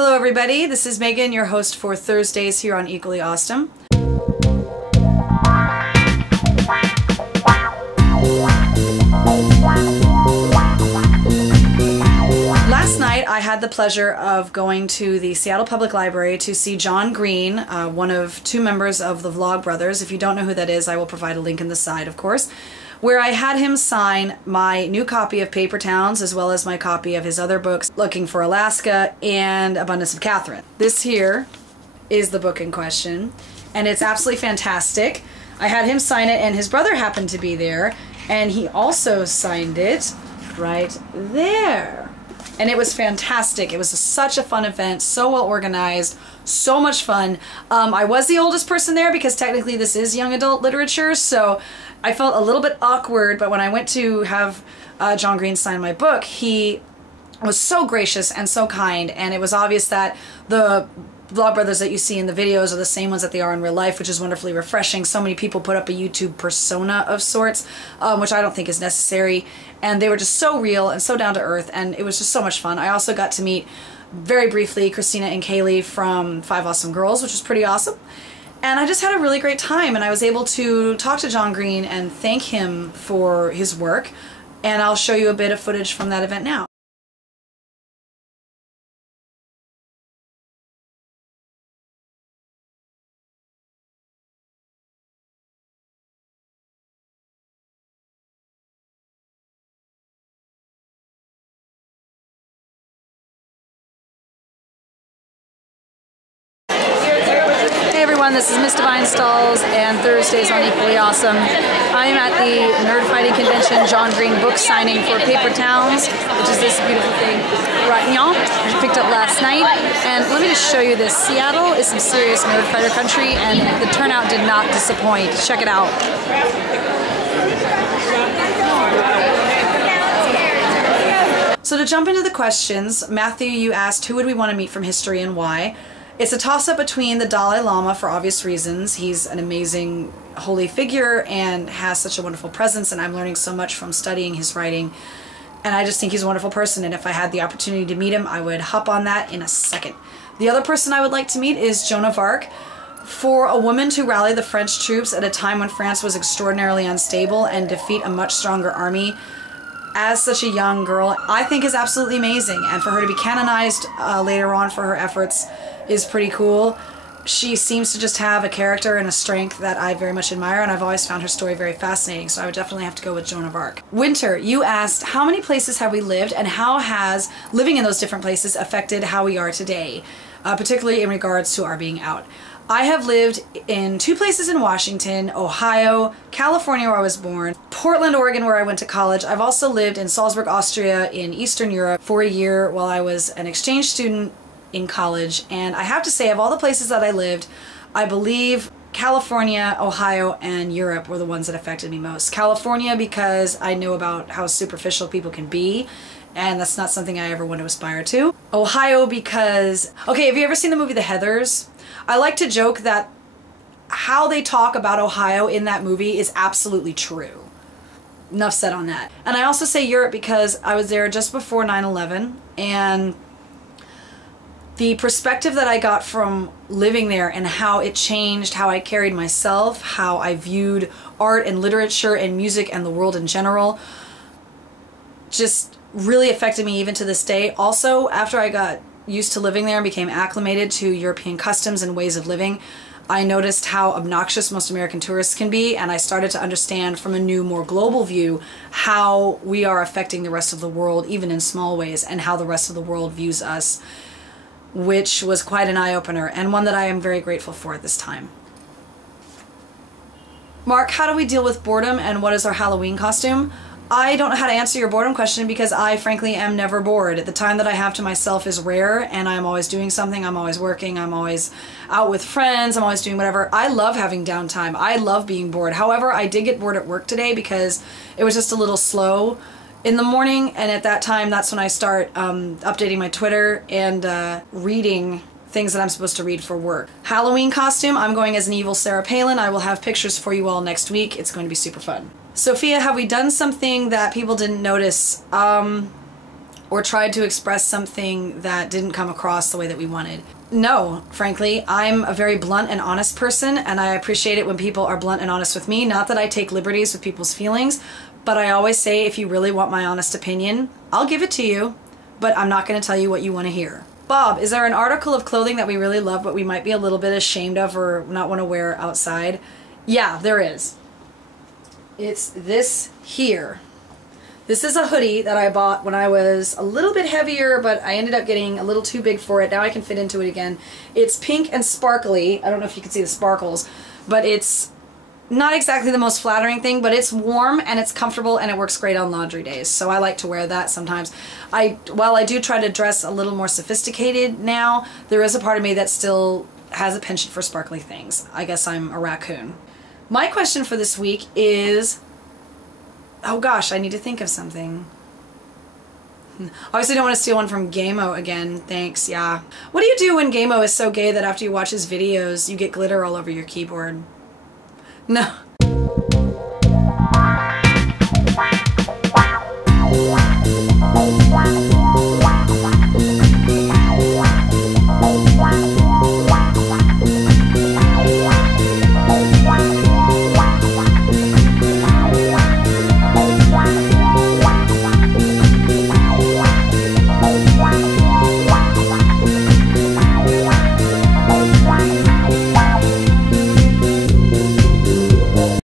Hello everybody, this is Megan, your host for Thursdays here on Equally Awesome. Last night I had the pleasure of going to the Seattle Public Library to see John Green, one of two members of the Vlogbrothers. If you don't know who that is, I will provide a link in the side, of course, where I had him sign my new copy of Paper Towns as well as my copy of his other books, Looking for Alaska and Abundance of Catherine. This here is the book in question, and it's absolutely fantastic. I had him sign it, and his brother happened to be there, and he also signed it right there. And it was fantastic. It was such a fun event, so well organized, so much fun. I was the oldest person there because technically this is young adult literature, so I felt a little bit awkward, but when I went to have John Green sign my book, he was so gracious and so kind, and it was obvious that the Vlogbrothers that you see in the videos are the same ones that they are in real life, which is wonderfully refreshing. So many people put up a YouTube persona of sorts, which I don't think is necessary, and they were just so real and so down to earth, and it was just so much fun. I also got to meet, very briefly, Christina and Kaylee from Five Awesome Girls, which was pretty awesome. And I just had a really great time, and I was able to talk to John Green and thank him for his work, and I'll show you a bit of footage from that event now. Hey everyone, this is Miss Divine Stalls and Thursdays on Equally Awesome. I am at the Nerd Fighting Convention John Green book signing for Paper Towns, which is this beautiful thing right now, which I picked up last night. And let me just show you this. Seattle is some serious nerd fighter country, and the turnout did not disappoint. Check it out. So to jump into the questions, Matthew, you asked who would we want to meet from history and why. It's a toss-up between the Dalai Lama for obvious reasons. He's an amazing holy figure and has such a wonderful presence, and I'm learning so much from studying his writing. And I just think he's a wonderful person, and if I had the opportunity to meet him, I would hop on that in a second. The other person I would like to meet is Joan of Arc. For a woman to rally the French troops at a time when France was extraordinarily unstable and defeat a much stronger army as such a young girl, I think is absolutely amazing. And for her to be canonized later on for her efforts is pretty cool. She seems to just have a character and a strength that I very much admire, and I've always found her story very fascinating, so I would definitely have to go with Joan of Arc. Winter, you asked how many places have we lived and how has living in those different places affected how we are today, particularly in regards to our being out. I have lived in two places in Washington, Ohio, California where I was born, Portland, Oregon where I went to college. I've also lived in Salzburg, Austria in Eastern Europe for a year while I was an exchange student in college, and I have to say, of all the places that I lived, I believe California, Ohio, and Europe were the ones that affected me most. California because I know about how superficial people can be, and that's not something I ever want to aspire to. Ohio because, okay, have you ever seen the movie The Heathers? I like to joke that how they talk about Ohio in that movie is absolutely true. Enough said on that. And I also say Europe because I was there just before 9/11, and the perspective that I got from living there and how it changed how I carried myself, how I viewed art and literature and music and the world in general, just really affected me even to this day. Also, after I got used to living there and became acclimated to European customs and ways of living, I noticed how obnoxious most American tourists can be, and I started to understand from a new, more global view how we are affecting the rest of the world, even in small ways, and how the rest of the world views us, which was quite an eye-opener, and one that I am very grateful for at this time. Mark, how do we deal with boredom, and what is our Halloween costume? I don't know how to answer your boredom question because I frankly am never bored. The time that I have to myself is rare, and I'm always doing something, I'm always working, I'm always out with friends, I'm always doing whatever. I love having downtime. I love being bored. However, I did get bored at work today because it was just a little slow in the morning, and at that time that's when I start updating my Twitter and reading things that I'm supposed to read for work. Halloween costume, I'm going as an evil Sarah Palin. I will have pictures for you all next week. It's going to be super fun. Sophia, have we done something that people didn't notice? or tried to express something that didn't come across the way that we wanted. No, frankly, I'm a very blunt and honest person, and I appreciate it when people are blunt and honest with me. Not that I take liberties with people's feelings, but I always say, if you really want my honest opinion, I'll give it to you, but I'm not going to tell you what you want to hear. Bob, is there an article of clothing that we really love but we might be a little bit ashamed of or not want to wear outside? Yeah, there is. It's this here. This is a hoodie that I bought when I was a little bit heavier, but I ended up getting a little too big for it. Now I can fit into it again. It's pink and sparkly. I don't know if you can see the sparkles, but it's not exactly the most flattering thing, but it's warm and it's comfortable and it works great on laundry days. So I like to wear that sometimes. While I do try to dress a little more sophisticated now, there is a part of me that still has a penchant for sparkly things. I guess I'm a raccoon. My question for this week is, oh gosh, I need to think of something. Obviously don't want to steal one from Gamo again, thanks, yeah. What do you do when Gamo is so gay that after you watch his videos, you get glitter all over your keyboard? No.